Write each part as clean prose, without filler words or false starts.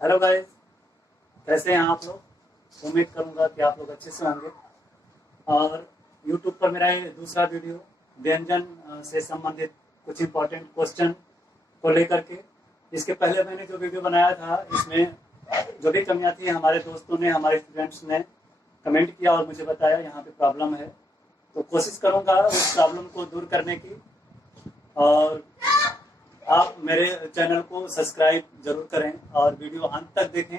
Hello guys, कैसे हैं आप लोग। उम्मीद करूंगा कि आप लोग अच्छे से होंगे। और यूट्यूब पर मेरा ये दूसरा वीडियो व्यंजन से संबंधित कुछ इंपॉर्टेंट क्वेश्चन को लेकर के। इसके पहले मैंने जो वीडियो बनाया था इसमें जो भी कमियां थी हमारे दोस्तों ने, हमारे स्टूडेंट्स ने कमेंट किया और मुझे बताया यहाँ पे प्रॉब्लम है, तो कोशिश करूंगा उस प्रॉब्लम को दूर करने की। और आप मेरे चैनल को सब्सक्राइब जरूर करें और वीडियो अंत तक देखें,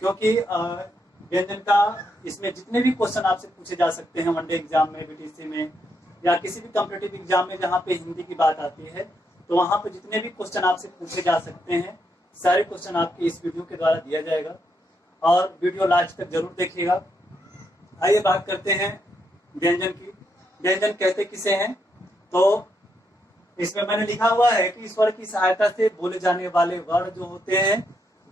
क्योंकि व्यंजन का इसमें जितने भी क्वेश्चन आपसे पूछे जा सकते हैं वनडे एग्जाम में, बीटीसी में या किसी भी कॉम्पिटिटिव एग्जाम में जहाँ पे हिंदी की बात आती है, तो वहाँ पे जितने भी क्वेश्चन आपसे पूछे जा सकते हैं सारे क्वेश्चन आपके इस वीडियो के द्वारा दिया जाएगा और वीडियो लास्ट तक जरूर देखिएगा। आइए बात करते हैं व्यंजन की। व्यंजन कहते किसे हैं, तो इसमें मैंने लिखा हुआ है कि स्वर की सहायता से बोले जाने वाले वर्ण जो होते हैं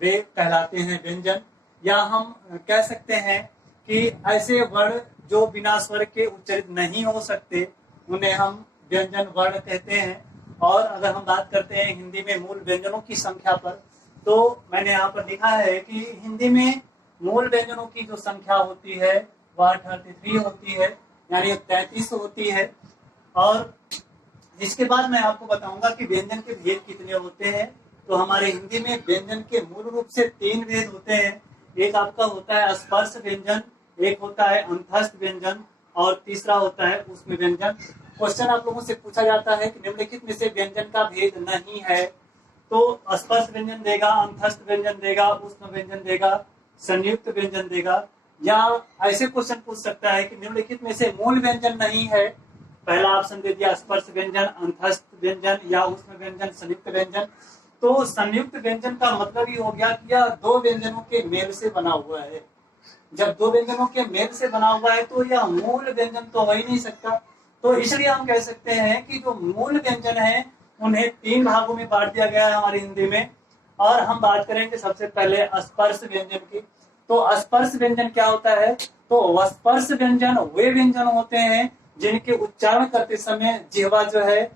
वे कहलाते हैं व्यंजन। या हम कह सकते हैं कि ऐसे वर्ण जो बिना स्वर के उच्चारित नहीं हो सकते उन्हें हम व्यंजन वर्ण कहते हैं। और अगर हम बात करते हैं हिंदी में मूल व्यंजनों की संख्या पर, तो मैंने यहाँ पर लिखा है कि हिंदी में मूल व्यंजनों की जो संख्या होती है वह 33 होती है, यानी 33 होती है। और इसके बाद मैं आपको बताऊंगा कि व्यंजन के भेद कितने होते हैं। तो हमारे हिंदी में व्यंजन के मूल रूप से 3 भेद होते हैं। एक आपका होता है स्पर्श व्यंजन, एक होता है अंतस्थ व्यंजन और तीसरा होता है ऊष्म व्यंजन। क्वेश्चन आप लोगों से पूछा जाता है कि निम्नलिखित में से व्यंजन का भेद नहीं है, तो स्पर्श व्यंजन देगा, अंतस्थ व्यंजन देगा, ऊष्म व्यंजन देगा, संयुक्त व्यंजन देगा। या ऐसे क्वेश्चन पूछ सकता है कि निम्नलिखित में से मूल व्यंजन नहीं है, पहला ऑप्शन दे दिया स्पर्श व्यंजन, अंतस्थ व्यंजन या ऊष्म व्यंजन, संयुक्त व्यंजन। तो संयुक्त व्यंजन का मतलब ही हो गया कि यह 2 व्यंजनों के मेल से बना हुआ है। जब 2 व्यंजनों के मेल से बना हुआ है तो यह मूल व्यंजन तो हो ही नहीं सकता। तो इसलिए हम कह सकते हैं कि जो मूल व्यंजन है उन्हें 3 भागों में बांट दिया गया है हमारी हिंदी में। और हम बात करेंगे सबसे पहले स्पर्श व्यंजन की। तो स्पर्श व्यंजन क्या होता है, तो स्पर्श व्यंजन वे व्यंजन होते हैं जिनके उच्चारण करते समय जिह्वा जो है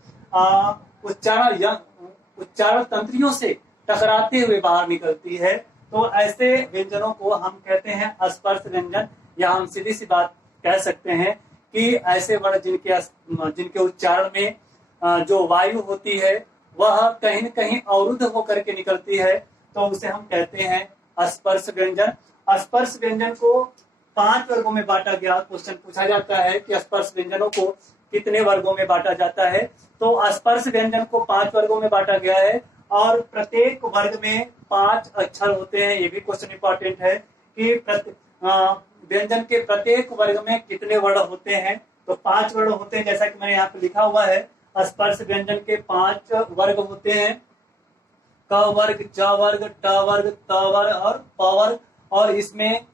उच्चारण तंत्रियों से टकराते हुए बाहर निकलती है। तो ऐसे व्यंजनों को हम कहते हैं स्पर्श व्यंजन। या हम सीधी सी बात कह सकते हैं कि ऐसे वर्ण जिनके उच्चारण में जो वायु होती है वह कहीं न कहीं अवरुद्ध होकर के निकलती है, तो उसे हम कहते हैं स्पर्श व्यंजन। स्पर्श व्यंजन को 5 वर्गों में बांटा गया। क्वेश्चन पूछा जाता है कि स्पर्श व्यंजनों को कितने वर्गों में बांटा जाता है, तो स्पर्श व्यंजन को 5 वर्गों में बांटा गया है और प्रत्येक वर्ग में 5 अक्षर होते हैं। ये भी क्वेश्चन इंपॉर्टेंट है कि व्यंजन के प्रत्येक वर्ग में कितने वर्ण होते हैं, तो 5 वर्ण होते हैं। जैसा कि मैंने यहाँ पे लिखा हुआ है, स्पर्श व्यंजन के 5 वर्ग होते हैं, क वर्ग, च वर्ग, ट वर्ग, त वर्ग और प वर्ग। और इसमें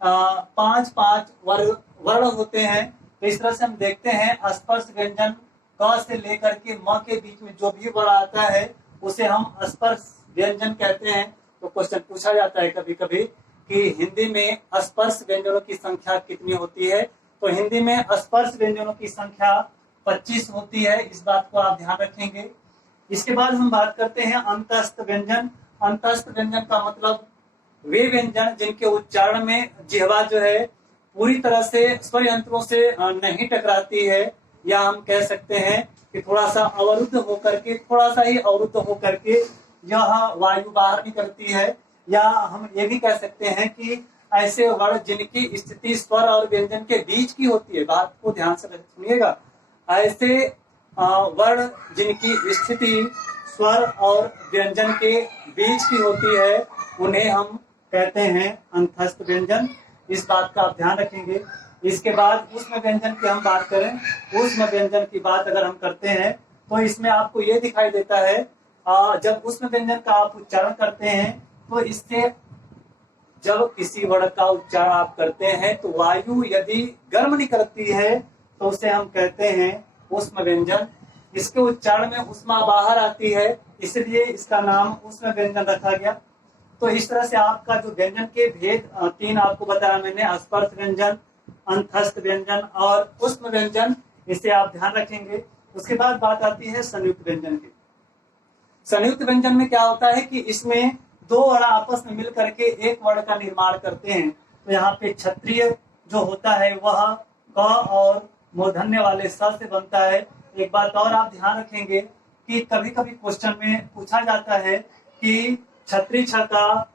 5 वर्ण होते हैं। तो इस तरह से हम देखते हैं स्पर्श व्यंजन क से लेकर के म के बीच में जो भी वर्ण आता है उसे हम स्पर्श व्यंजन कहते हैं। तो क्वेश्चन पूछा जाता है कभी कभी कि हिंदी में स्पर्श व्यंजनों की संख्या कितनी होती है, तो हिंदी में स्पर्श व्यंजनों की संख्या 25 होती है। इस बात को आप ध्यान रखेंगे। इसके बाद हम बात करते हैं अंतस्थ व्यंजन। अंतस्थ व्यंजन का मतलब वे व्यंजन जिनके उच्चारण में जिह्वा जो है पूरी तरह से स्वर यंत्रों से नहीं टकराती है, या हम कह सकते हैं कि थोड़ा सा अवरुद्ध होकर के, थोड़ा सा ही अवरुद्ध होकर के यह वायु बाहर निकलती है। या हम ये भी कह सकते हैं कि ऐसे वर्ण जिनकी स्थिति स्वर और व्यंजन के बीच की होती है। बात को ध्यान से सुनिएगा, ऐसे वर्ण जिनकी स्थिति स्वर और व्यंजन के बीच की होती है उन्हें हम कहते हैं अंतस्थ व्यंजन। इस बात का आप ध्यान रखेंगे। इसके बाद ऊष्म व्यंजन की हम बात करें, ऊष्म व्यंजन की बात अगर हम करते हैं तो इसमें आपको ये दिखाई देता है जब ऊष्म व्यंजन का आप उच्चारण करते हैं तो इससे जब किसी वर्ण का उच्चारण आप करते हैं तो वायु यदि गर्म निकलती है तो उसे हम कहते हैं ऊष्म व्यंजन। इसके उच्चारण में ऊष्मा बाहर आती है, इसलिए इसका नाम ऊष्म व्यंजन रखा गया। तो इस तरह से आपका जो व्यंजन के भेद 3 आपको बताया मैंने, स्पर्श व्यंजन, अंतस्थ व्यंजन और ऊष्म व्यंजन, इसे आप ध्यान रखेंगे। उसके बाद बात आती है संयुक्त व्यंजन की। संयुक्त व्यंजन में क्या होता है कि इसमें दो वर्ण आपस में मिल करके एक वर्ण का निर्माण करते हैं। तो यहाँ पे क्षत्रिय जो होता है वह क और मूर्धन्य वाले स से बनता है। एक बात और आप ध्यान रखेंगे कि कभी कभी क्वेश्चन में पूछा जाता है कि क्षत्रिय छ का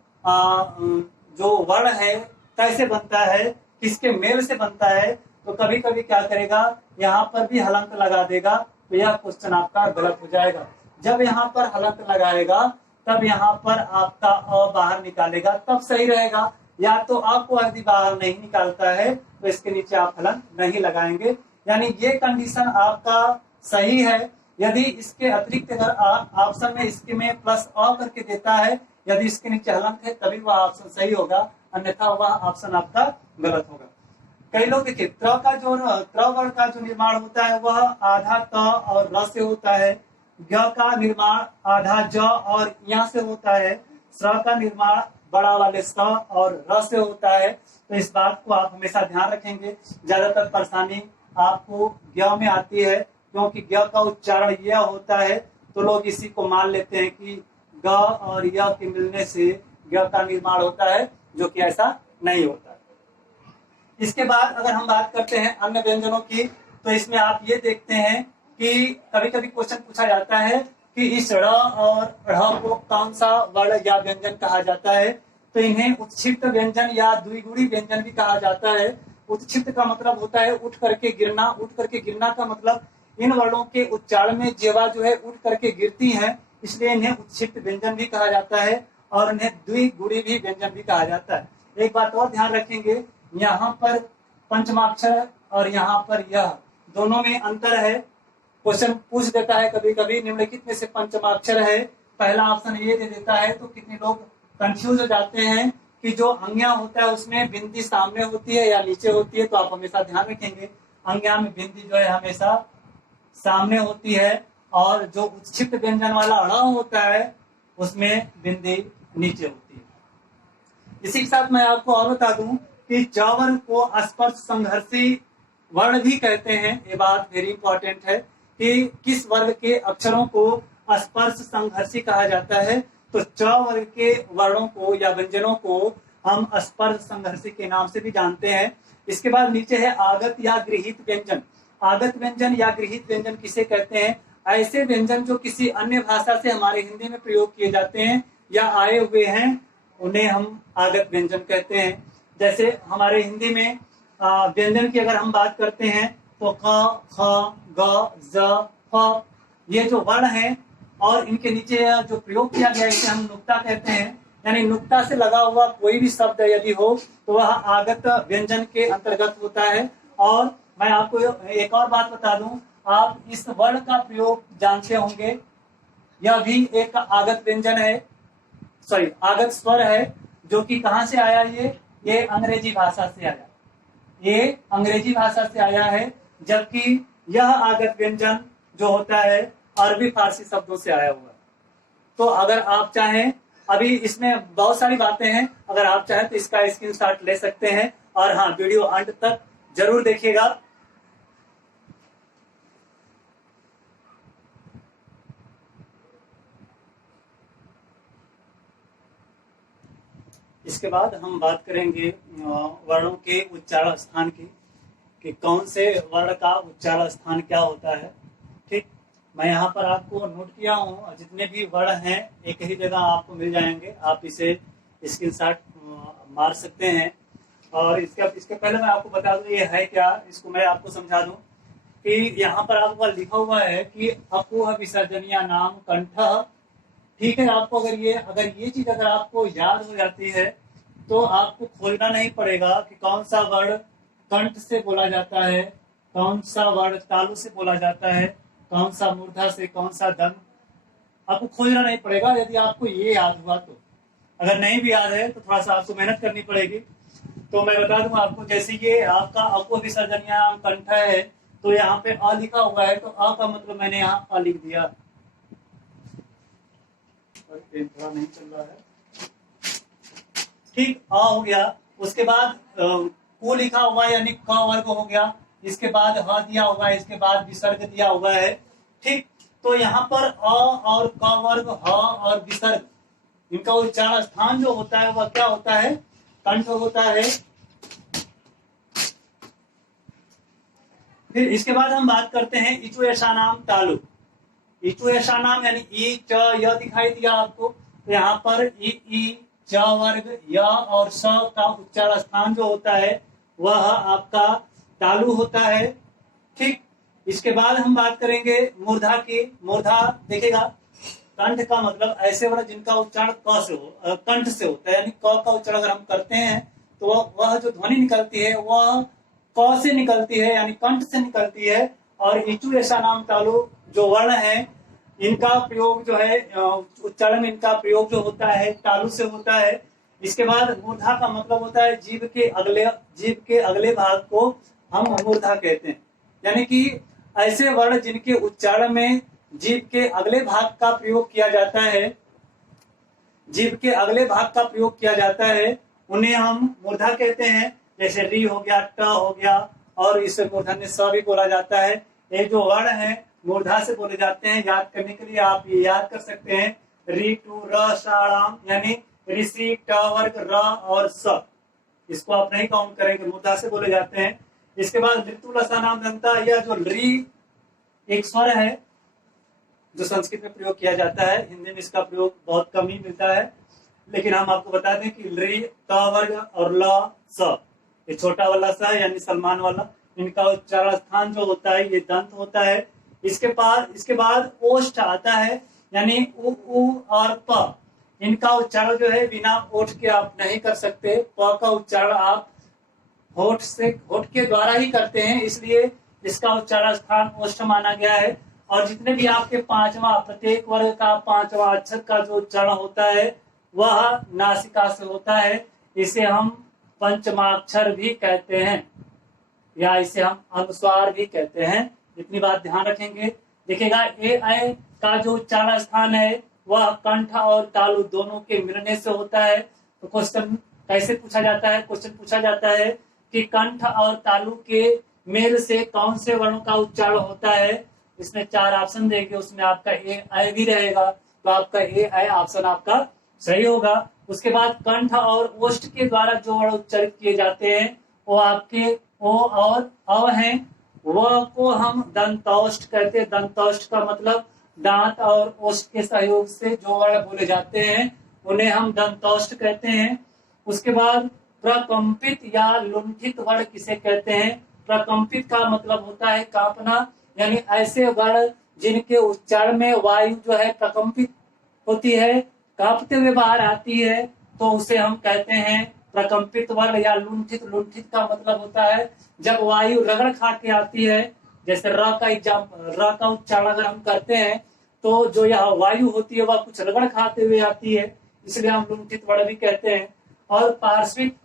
जो वर्ण है कैसे बनता है, किसके मेल से बनता है। तो कभी कभी क्या करेगा, यहाँ पर भी हलंत लगा देगा, तो यह क्वेश्चन आपका गलत हो जाएगा। जब यहाँ पर हलंत लगाएगा तब यहाँ पर आपका अ बाहर निकालेगा, तब सही रहेगा। या तो आपको यदि बाहर नहीं निकालता है तो इसके नीचे आप हलंत नहीं लगाएंगे, यानी ये कंडीशन आपका सही है। यदि इसके अतिरिक्त अगर ऑप्शन में इसके में प्लस अ करके देता है, यदि इसके नीचे हलंत है तभी वह ऑप्शन सही होगा, अन्यथा वह ऑप्शन आपका गलत होगा। कई लोग देखिए त्र वर्ण का जो निर्माण होता है वह आधा त और र से होता है। ग का निर्माण आधा ज और य से होता है। स्र का निर्माण बड़ा वाले स और र से होता है। तो इस बात को आप हमेशा ध्यान रखेंगे। ज्यादातर परेशानी आपको ज्ञ में आती है, क्योंकि ज्ञ का उच्चारण यह होता है, तो लोग इसी को मान लेते हैं कि ग और य के मिलने से ज्ञ का निर्माण होता है, जो कि ऐसा नहीं होता है। इसके बाद अगर हम बात करते हैं अन्य व्यंजनों की, तो इसमें आप ये देखते हैं कि कभी कभी क्वेश्चन पूछा जाता है कि इस ड़ और ढ़ को कौन सा वर्ण या व्यंजन कहा जाता है। तो इन्हें उत्क्षिप्त व्यंजन या द्विगुणी व्यंजन भी कहा जाता है। उत्क्षिप्त का मतलब होता है उठ करके गिरना। उठ करके गिरना का मतलब इन वर्णों के उच्चारण में जीवा जो है उठ करके गिरती है, इसलिए इन्हें उत्क्षिप्त व्यंजन भी कहा जाता है और इन्हें द्विगुणी भी व्यंजन भी कहा जाता है। एक बात और ध्यान रखेंगे, यहाँ पर पंचमाक्षर और यहाँ पर यह दोनों में अंतर है। क्वेश्चन पूछ देता है कभी कभी निम्नलिखित में से पंचमाक्षर है, पहला ऑप्शन ये दे देता है, तो कितने लोग कंफ्यूज हो जाते हैं कि जो अंग्या होता है उसमें बिंदी सामने होती है या नीचे होती है। तो आप हमेशा ध्यान रखेंगे अंग्या में बिंदी जो है हमेशा सामने होती है, और जो उत्क्षिप्त व्यंजन वाला अ होता है उसमें बिंदी नीचे होती है। इसी के साथ मैं आपको और बता दूं कि च वर्ण को स्पर्श संघर्षी वर्ण भी कहते हैं। ये बात वेरी इंपॉर्टेंट है कि किस वर्ग के अक्षरों को स्पर्श संघर्षी कहा जाता है। तो च वर्ग के वर्णों को या व्यंजनों को हम स्पर्श संघर्षी के नाम से भी जानते हैं। इसके बाद नीचे है आगत या गृहीत व्यंजन। आगत व्यंजन या गृहीत व्यंजन किसे कहते हैं? ऐसे व्यंजन जो किसी अन्य भाषा से हमारे हिंदी में प्रयोग किए जाते हैं या आए हुए हैं, उन्हें हम आगत व्यंजन कहते हैं। जैसे हमारे हिंदी में व्यंजन की अगर हम बात करते हैं तो क, ख, ग, ज, फ, ये जो वर्ण हैं और इनके नीचे जो प्रयोग किया गया इसे हम नुक्ता कहते हैं। यानी नुक्ता से लगा हुआ कोई भी शब्द यदि हो तो वह आगत व्यंजन के अंतर्गत होता है। और मैं आपको एक और बात बता दूं, आप इस वर्ण का प्रयोग जानते होंगे, यह भी एक आगत व्यंजन है, सॉरी आगत स्वर है, जो कि कहां से आया? ये अंग्रेजी भाषा से आया, ये अंग्रेजी भाषा से आया है। जबकि यह आगत व्यंजन जो होता है अरबी फारसी शब्दों से आया हुआ है। तो अगर आप चाहें, अभी इसमें बहुत सारी बातें हैं, अगर आप चाहें तो इसका स्क्रीनशॉट ले सकते हैं। और हाँ, वीडियो अंत तक जरूर देखिएगा। इसके बाद हम बात करेंगे वर्णों के उच्चारण स्थान की, कि कौन से वर्ण का उच्चारण स्थान क्या होता है। ठीक, मैं यहाँ पर आपको नोट किया हूँ, जितने भी वर्ण हैं एक ही जगह आपको मिल जाएंगे, आप इसे स्क्रीनशॉट मार सकते हैं। और इसके पहले मैं आपको बता दूं ये है क्या, इसको मैं आपको समझा दूं कि यहाँ पर आपको लिखा हुआ है कि अपोह विसर्जनीय नाम कंठ। ठीक है, आपको अगर ये चीज अगर आपको याद हो जाती है तो आपको खोजना नहीं पड़ेगा कि कौन सा वर्ण कंठ से बोला जाता है, कौन सा वर्ण तालु से बोला जाता है, कौन सा मूर्धा से, कौन सा दंत, आपको खोजना नहीं पड़ेगा यदि आपको ये याद हुआ तो। अगर नहीं भी याद है तो थोड़ा सा आपको मेहनत करनी पड़ेगी। तो मैं बता दूं आपको, जैसे ये आपका अपोह विसर्जनीय नाम कंठ है, तो यहाँ पे अ लिखा हुआ है, तो अ का मतलब मैंने यहाँ अ लिख दिया, थोड़ा नहीं चल रहा है। ठीक, अ हो गया। उसके बाद को लिखा हुआ है यानी क वर्ग हो गया। इसके बाद ह दिया हुआ है, इसके बाद विसर्ग दिया हुआ है। ठीक, तो यहाँ पर अ और क वर्ग, ह और विसर्ग, इनका उच्चारण स्थान जो होता है वह क्या होता है, कंठ होता है। फिर इसके बाद हम बात करते हैं इचु ऐसा नाम तालु। इचु ऐसा नाम यानी ई च य दिखाई दिया आपको, तो यहाँ पर ई च वर्ग य और स का उच्चारण स्थान जो होता है वह आपका तालु होता है। ठीक, इसके बाद हम बात करेंगे मूर्धा की। मूर्धा देखिएगा, कंठ का मतलब ऐसे वर्ण जिनका उच्चारण क से हो, कंठ से होता है, यानी क का उच्चारण अगर हम करते हैं तो वह जो ध्वनि निकलती है वह क से निकलती है, यानी कंठ से निकलती है। और इचु ऐसा नाम तालु जो वर्ण है इनका प्रयोग जो है उच्चारण में इनका प्रयोग जो होता है तालु से होता है। इसके बाद मूर्धा का मतलब होता है जीभ के अगले भाग को हम मूर्धा कहते हैं, यानी कि ऐसे वर्ण जिनके उच्चारण में जीभ के अगले भाग का प्रयोग किया जाता है, जीभ के अगले भाग का प्रयोग किया जाता है, उन्हें हम मूर्धा कहते हैं। जैसे री हो गया, ट हो गया, और इस मूर्धन्य स भी बोला जाता है। ये जो वर्ण है मूर्धा से बोले जाते हैं। याद करने के लिए आप ये याद कर सकते हैं, री टू र शाणाम, यानी ऋषि, ट वर्ग, र और स, इसको आप नहीं काउंट करेंगे, मूर्धा से बोले जाते हैं। इसके बाद ऋतुलसा नाम दंता, यह जो री एक स्वर है जो संस्कृत में प्रयोग किया जाता है, हिंदी में इसका प्रयोग बहुत कम ही मिलता है, लेकिन हम आपको बता दें कि री, त वर्ग और ल, स, ये छोटा वाला सा यानी सलमान वाला, इनका उच्चारण स्थान जो होता है ये दंत होता है। इसके बाद ओष्ठ आता है, यानी उ और प, इनका उच्चारण जो है बिना ओठ के आप नहीं कर सकते। प का उच्चारण आप होठ के द्वारा ही करते हैं, इसलिए इसका उच्चारण स्थान ओष्ठ माना गया है। और जितने भी आपके प्रत्येक वर्ग का पांचवा अक्षर का जो उच्चारण होता है वह नासिका से होता है। इसे हम पंचमाक्षर भी कहते हैं, या इसे हम अनुस्वार भी कहते हैं। इतनी बात ध्यान रखेंगे। देखिएगा, ए ऐ का जो उच्चारण स्थान है वह कंठ और तालु दोनों के मिलने से होता है। तो क्वेश्चन कैसे पूछा जाता है, क्वेश्चन पूछा जाता है कि कंठ और तालु के मेल से कौन से वर्णों का उच्चारण होता है। इसमें 4 ऑप्शन देंगे, उसमें आपका ए ऐ भी रहेगा, तो आपका ए ऐ ऑप्शन आपका सही होगा। उसके बाद कंठ और ओष्ठ के द्वारा जो वर्ण उच्चारित किए जाते हैं वो आपके ओ और अव हैं, वह को हम दंतौष्ठ कहते हैं। दंतौष्ठ का मतलब दांत और ओष्ठ के सहयोग से जो वर्ण बोले जाते हैं उन्हें हम दंतौष्ठ कहते हैं। उसके बाद प्रकंपित या लुंठित वर्ण किसे कहते हैं। प्रकंपित का मतलब होता है कांपना, यानी ऐसे वर्ण जिनके उच्चारण में वायु जो है प्रकंपित होती है, कांपते हुए बाहर आती है, तो उसे हम कहते हैं प्रकंपित वर्ण या लुंठित। लुंठित का मतलब होता है जब वायु रगड़ खा के आती है, जैसे र का उच्चारण अगर हम करते हैं तो जो यह वायु होती है वह कुछ रगड़ खाते हुए आती है, इसलिए हम लुंठित वर्ण भी कहते हैं। और पार्श्विक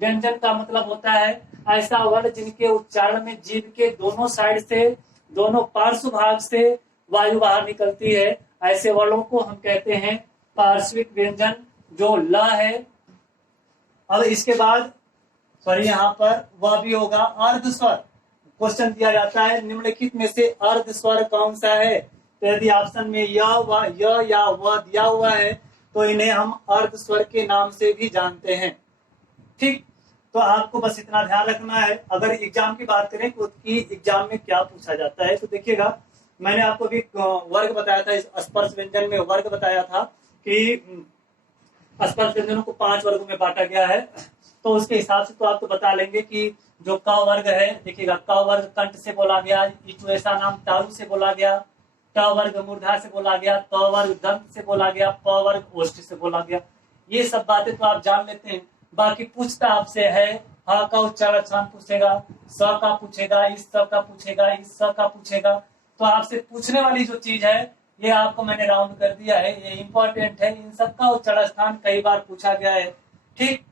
व्यंजन का मतलब होता है ऐसा वर्ण जिनके उच्चारण में जीभ के दोनों साइड से, दोनों पार्श्व भाग से वायु बाहर निकलती है, ऐसे वर्णों को हम कहते हैं पार्श्विक व्यंजन, जो ल है। अब इसके बाद सॉरी यहाँ पर वह भी होगा अर्ध स्वर। क्वेश्चन दिया जाता है निम्नलिखित में से अर्ध स्वर कौन सा है। तो यदि ऑप्शन में य या व दिया हुआ है तो इन्हें हम अर्ध स्वर के नाम से भी जानते हैं। ठीक, तो आपको बस इतना ध्यान रखना है। अगर एग्जाम की बात करें तो कि एग्जाम में क्या पूछा जाता है, तो देखिएगा, मैंने आपको भी वर्ग बताया था, इस स्पर्श व्यंजन में वर्ग बताया था कि स्पर्श व्यंजनों को 5 वर्गों में बांटा गया है। तो उसके हिसाब से तो आप तो बता लेंगे कि जो क वर्ग है, देखिएगा, क वर्ग कंठ से बोला गया, इचु ऐसा नाम तालु से बोला गया, ट वर्ग मूर्धा से बोला गया, त वर्ग दंत से बोला गया, प वर्ग ओष्ठ से बोला गया। ये सब बातें तो आप जान लेते हैं। बाकी पूछता आपसे है ह का उच्चारण स्थान पूछेगा, स का पूछेगा, इस स का पूछेगा, इस स का पूछेगा। तो आपसे पूछने वाली जो चीज है ये आपको मैंने राउंड कर दिया है, ये इंपॉर्टेंट है। इन सब का उच्चारण स्थान कई बार पूछा गया है। ठीक,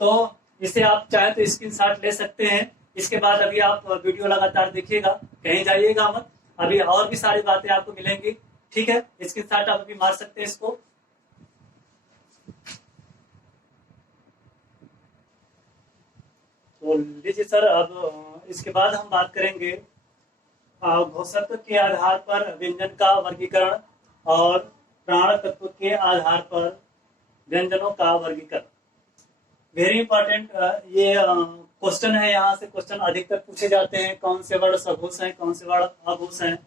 तो इसे आप चाहे तो स्क्रीनशॉट ले सकते हैं। इसके बाद अभी आप वीडियो लगातार देखिएगा, कहीं जाइएगा मत, अभी और भी सारी बातें आपको मिलेंगी। ठीक है, स्क्रीनशॉट आप अभी मार सकते हैं इसको। तो लीजिए सर, अब इसके बाद हम बात करेंगे घोषत्व के आधार पर व्यंजन का वर्गीकरण और प्राण तत्व के आधार पर व्यंजनों का वर्गीकरण। वेरी इंपॉर्टेंट ये क्वेश्चन है। यहाँ से क्वेश्चन अधिकतर पूछे जाते हैं, कौन से वर्ण सघोष हैं, कौन से वर्ण अघोष हैं,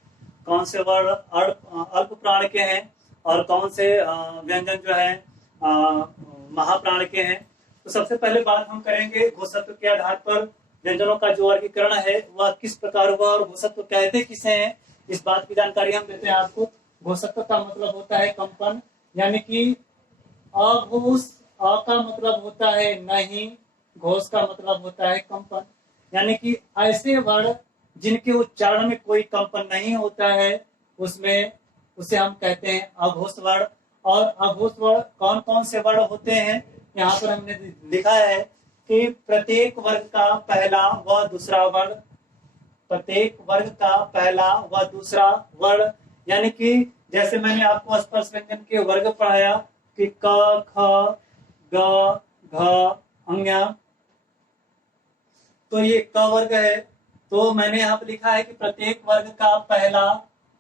कौन से वर्ण अल्प प्राण के हैं और कौन से व्यंजन जो है महाप्राण के हैं। तो सबसे पहले बात हम करेंगे घोषत्व के आधार पर व्यंजनों का जो वर्गीकरण है वह किस प्रकार हुआ और घोषत्व कहते किसे हैं, इस बात की जानकारी हम देते हैं आपको। घोषत्व का मतलब होता है कंपन, यानी कि अघोष अ का मतलब होता है नहीं, घोष का मतलब होता है कंपन, यानी कि ऐसे वर्ण जिनके उच्चारण में कोई कंपन नहीं होता है उसमें उसे हम कहते हैं अघोष वर्ण। और अघोष वर्ण कौन कौन से वर्ण होते हैं, यहाँ पर हमने लिखा है कि प्रत्येक वर्ग का पहला व दूसरा वर्ण, प्रत्येक वर्ग का पहला व दूसरा वर्ण, यानी कि जैसे मैंने आपको स्पर्श व्यंजन के वर्ग पढ़ाया कि क ख ग घ अंग्या, तो ये क वर्ग है। तो मैंने यहाँ पे लिखा है कि प्रत्येक वर्ग का पहला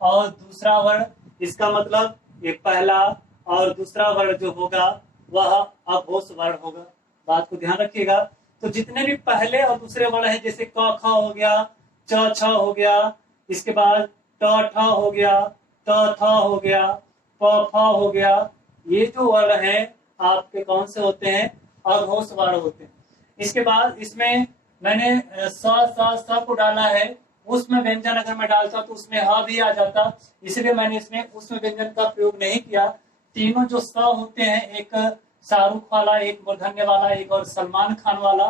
और दूसरा वर्ण, इसका मतलब ये पहला और दूसरा वर्ण जो होगा वह अघोष वर्ण होगा। बात को ध्यान रखिएगा। तो जितने भी पहले और दूसरे वर्ण है, जैसे क ख हो गया, च छ हो गया, इसके बाद ट ठ हो गया, त थ हो गया, प फ हो गया, ये जो वर्ण है आपके कौन से होते हैं, अघोष वर्ण होते हैं। इसके बाद इसमें मैंने स को डाला है, उसमें व्यंजन अगर मैं डालता तो उसमें ह भी आ जाता, इसलिए मैंने इसमें उसमें व्यंजन का प्रयोग नहीं किया। तीनों जो स होते हैं, एक शाहरुख वाला, एक मूर्धन्य वाला, एक और सलमान खान वाला,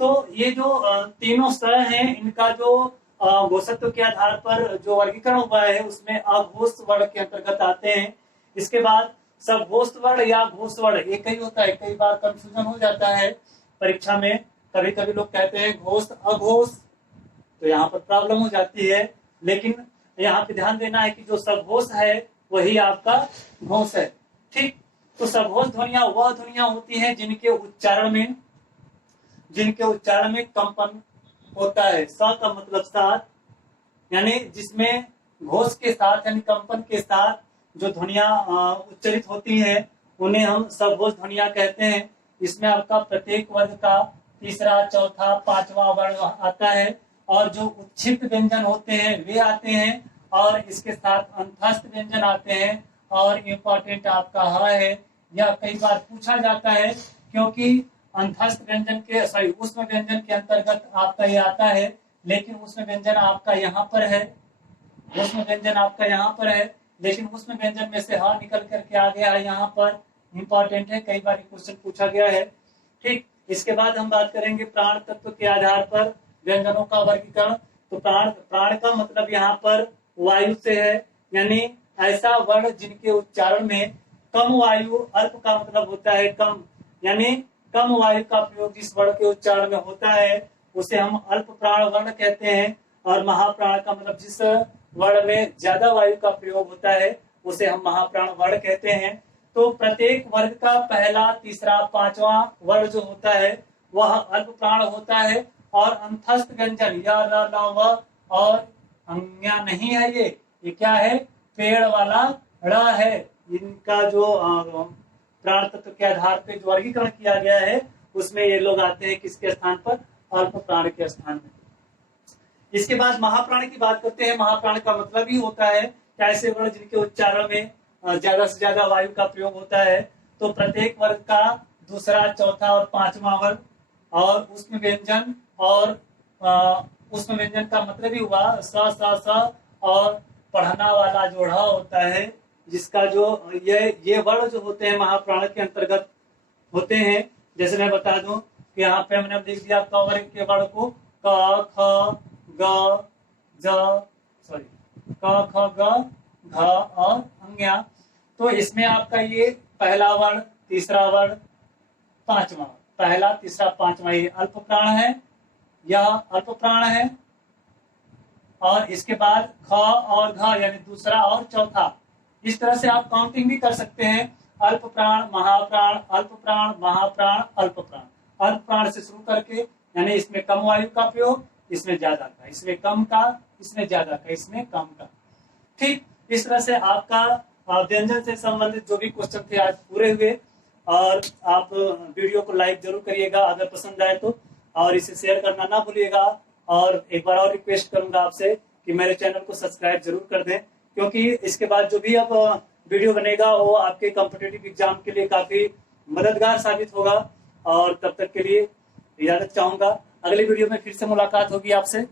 तो ये जो तीनों स हैं इनका जो घोषत्व के आधार पर जो वर्गीकरण हुआ है उसमें अघोष वर्ण के अंतर्गत आते हैं। इसके बाद सघोष वर्ण या घोष वर्ण एक ही होता है, कई बार कंफ्यूजन हो जाता है परीक्षा में, कभी कभी लोग कहते हैं घोष अघोष, तो यहाँ पर प्रॉब्लम हो जाती है। लेकिन यहाँ पे ध्यान देना है कि जो सघोष है वही आपका घोष है। ठीक, तो सघोष ध्वनियां वह ध्वनियां होती हैं जिनके उच्चारण में कंपन होता है। स का मतलब साथ, यानी जिसमें घोष के साथ यानी कंपन के साथ जो ध्वनियां उच्चरित होती हैं उन्हें हम सघोष ध्वनियां कहते हैं। इसमें आपका प्रत्येक वर्ग का तीसरा, चौथा, पांचवा वर्ण आता है और जो उच्छिष्ट व्यंजन होते हैं वे आते हैं और इसके साथ अंतस्थ व्यंजन आते हैं। और इम्पोर्टेंट आपका ह है, यह कई बार पूछा जाता है क्योंकि अंतस्थ व्यंजन के उसमें व्यंजन के अंतर्गत आपका ये आता है, लेकिन उसमें व्यंजन आपका यहाँ पर है, उसमें व्यंजन आपका यहाँ पर है, लेकिन उसमें व्यंजन में से ह निकल करके आ गया है यहाँ पर। इंपॉर्टेंट है, कई बार क्वेश्चन पूछा गया है। ठीक, इसके बाद हम बात करेंगे प्राण तत्व के आधार पर व्यंजनों का वर्गीकरण। तो प्राण का मतलब यहाँ पर वायु से है, यानी ऐसा वर्ण जिनके उच्चारण में कम वायु, अल्प का मतलब होता है कम, यानी कम वायु का प्रयोग जिस वर्ण के उच्चारण में होता है उसे हम अल्प प्राण वर्ण कहते हैं। और महाप्राण का मतलब जिस वर्ण में ज्यादा वायु का प्रयोग होता है उसे हम महाप्राण वर्ण कहते हैं। तो प्रत्येक वर्ग का पहला, तीसरा, पांचवा वर्ण जो होता है वह अल्प प्राण होता है। और अंतस्थ व्यंजन या ल, ल, व और अंग्या नहीं है, ये क्या है, पेड़ वाला ड़ है। इनका जो प्राण तत्व के आधार पर जो वर्गीकरण किया गया है उसमें ये लोग आते हैं किसके स्थान पर, अल्प प्राण के स्थान में। इसके बाद महाप्राण की बात करते हैं। महाप्राण का मतलब ही होता है ऐसे वर्ण जिनके उच्चारण में ज्यादा से ज्यादा वायु का प्रयोग होता है। तो प्रत्येक वर्ग का दूसरा, चौथा और पांचवा वर्ग और उसमें व्यंजन, और उसमें व्यंजन का मतलब ही हुआ स और पढ़ना वाला जो ढ़ होता है, जिसका जो ये वर्ण जो होते हैं महाप्राण के अंतर्गत होते हैं। जैसे मैं बता दूं कि यहाँ पे हमने लिख दिया क वर्ग के वर्ण को क ख ग ग घ और अंग्या। तो इसमें आपका ये पहला वर्ण, तीसरा वर्ण, पांचवा, पहला, तीसरा, पांचवा ये अल्प प्राण है, यह अल्प प्राण है। और इसके बाद ख और घ यानी दूसरा और चौथा, इस तरह से आप काउंटिंग भी कर सकते हैं। अल्प प्राण, महाप्राण, अल्प प्राण, महाप्राण, अल्प प्राण। अल्प प्राण से शुरू करके, यानी इसमें कम वायु का प्रयोग, इसमें ज्यादा का, इसमें कम का, इसमें ज्यादा का, इसमें कम का। ठीक, इस तरह से आपका व्यंजन से संबंधित जो भी क्वेश्चन थे आज पूरे हुए। और आप वीडियो को लाइक जरूर करिएगा अगर पसंद आए तो, और इसे शेयर करना ना भूलिएगा। और एक बार और रिक्वेस्ट करूंगा आपसे कि मेरे चैनल को सब्सक्राइब जरूर कर दें, क्योंकि इसके बाद जो भी अब वीडियो बनेगा वो आपके कॉम्पिटिटिव एग्जाम के लिए काफी मददगार साबित होगा। और तब तक के लिए इजाजत चाहूंगा, अगले वीडियो में फिर से मुलाकात होगी आपसे।